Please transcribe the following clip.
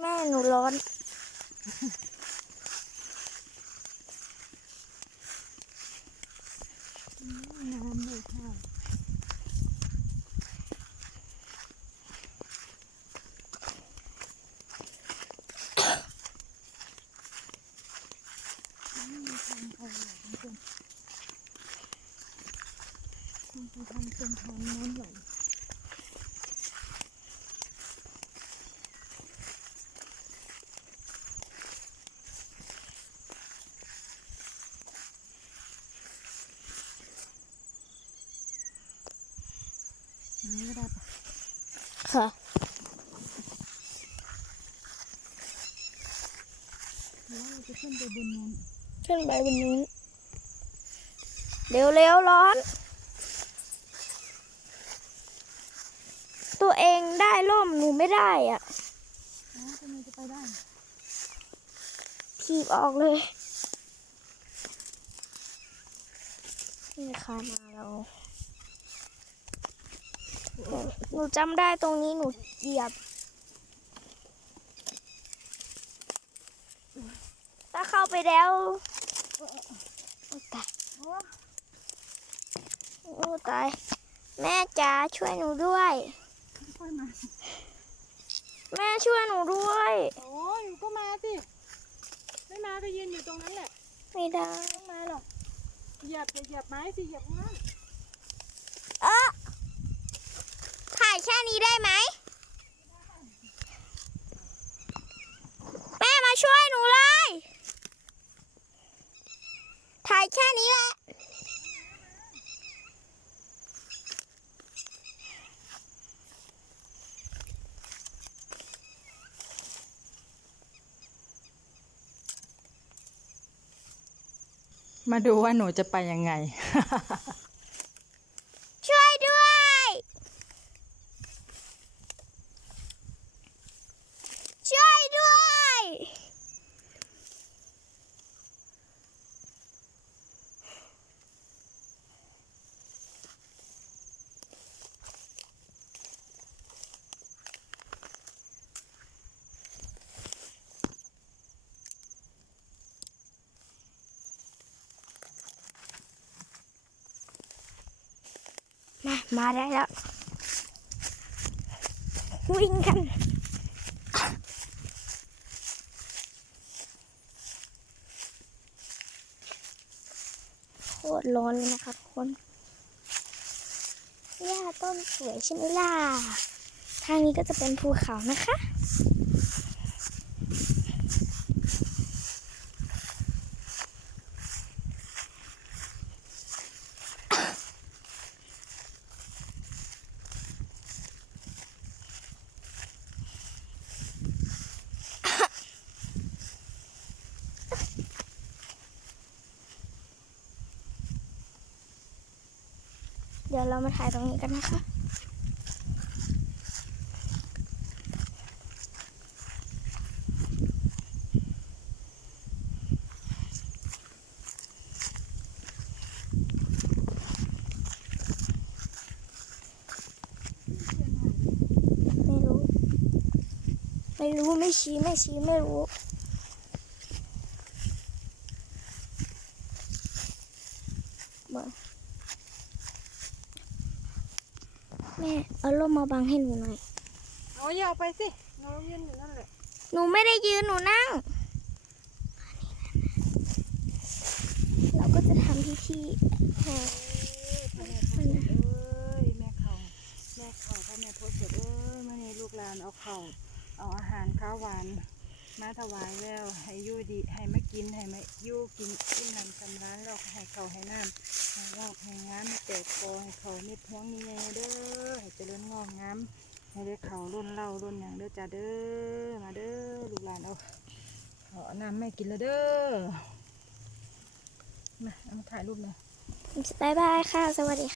แม่หนูร้อนน้ำเลยค่ะทางออกหรอกทุกคนทางเป็นทางน้ำไหล นนี้ก็ได้ปะค่ะหรือว่าเราจะขึ้นไปบนนู้นขึ้นไปบนนู้นเร็วเร็วๆร้อน ตัวเองได้ร่มหนูไม่ได้อะอ๋อทำไมจะไปได้ถีบออกเลย นี่ค่ะนาเรา หนูหนูจำได้ตรงนี้หนูเหยียบ ถ้าเข้าไปแล้วโอ้ตายโอ้โอ้ตาย แม่จ๋าช่วยหนูด้วยไม่ค่อยมาแม่ช่วยหนูด้วย โอ้ยก็มาสิ ไม่มาก็ยืนอยู่ตรงนั้นแหละ ไม่ได้ ไม่มาหรอก เหยียบอย่าเหยียบไม้สิ เหยียบข้างล่าง เออถ่าย แค่นี้ได้ไหม แม่มาช่วยหนูเลย ถ่ายแค่นี้แหละ มาดูว่าหนูจะไปยังไง ช่วยด้วย ช่วยด้วย มาได้แล้ว วิ่งกันโคตรร้อนเลยนะคะทุกคนหญ้าต้นสวยใช่ไหมล่ะ ทางนี้ก็จะเป็นภูเขานะคะ ดี๋ยวเรามาถ่ายตรงนี้กันนะคะไม่รู้ไม่รู้ไม่ชี้ไม่ชี้ไม่รู้มา แม่เอาร่มมาบังให้หนูหน่อยโอ้ยอย่าเอาไปสิเรายืนอยู่นั่นแหละหนูไม่ได้ยืนหนูนั่ง เราก็จะทำพิธีแห่แม่พดเอ้ยแม่เขาแม่เขาพ่อแม่พดเอ้ยมื่อนี้ลูกหลานเอาเขาวเอาอาหารข้าวหวาน มาถวายแล้วให้ยู่ดีให้มากินให้มายู่กินกินน้ำสำร้านล้วก็ให้เขาให้น้ำให้งอกให้งามให้แตกกอให้เขาเม็ดท้องนี่ไงเด้อให้เจริญงอกงามให้ได้เขารุ่นเล่ารุ่นอย่างเด้อจ้าเด้อมาเด้อลูกหลานเอาเขาเอาน้ำแม่กินแล้วเด้อมาเอามาถ่ายรูปหน่อยบายบายค่ะ สวัสดีค่ะ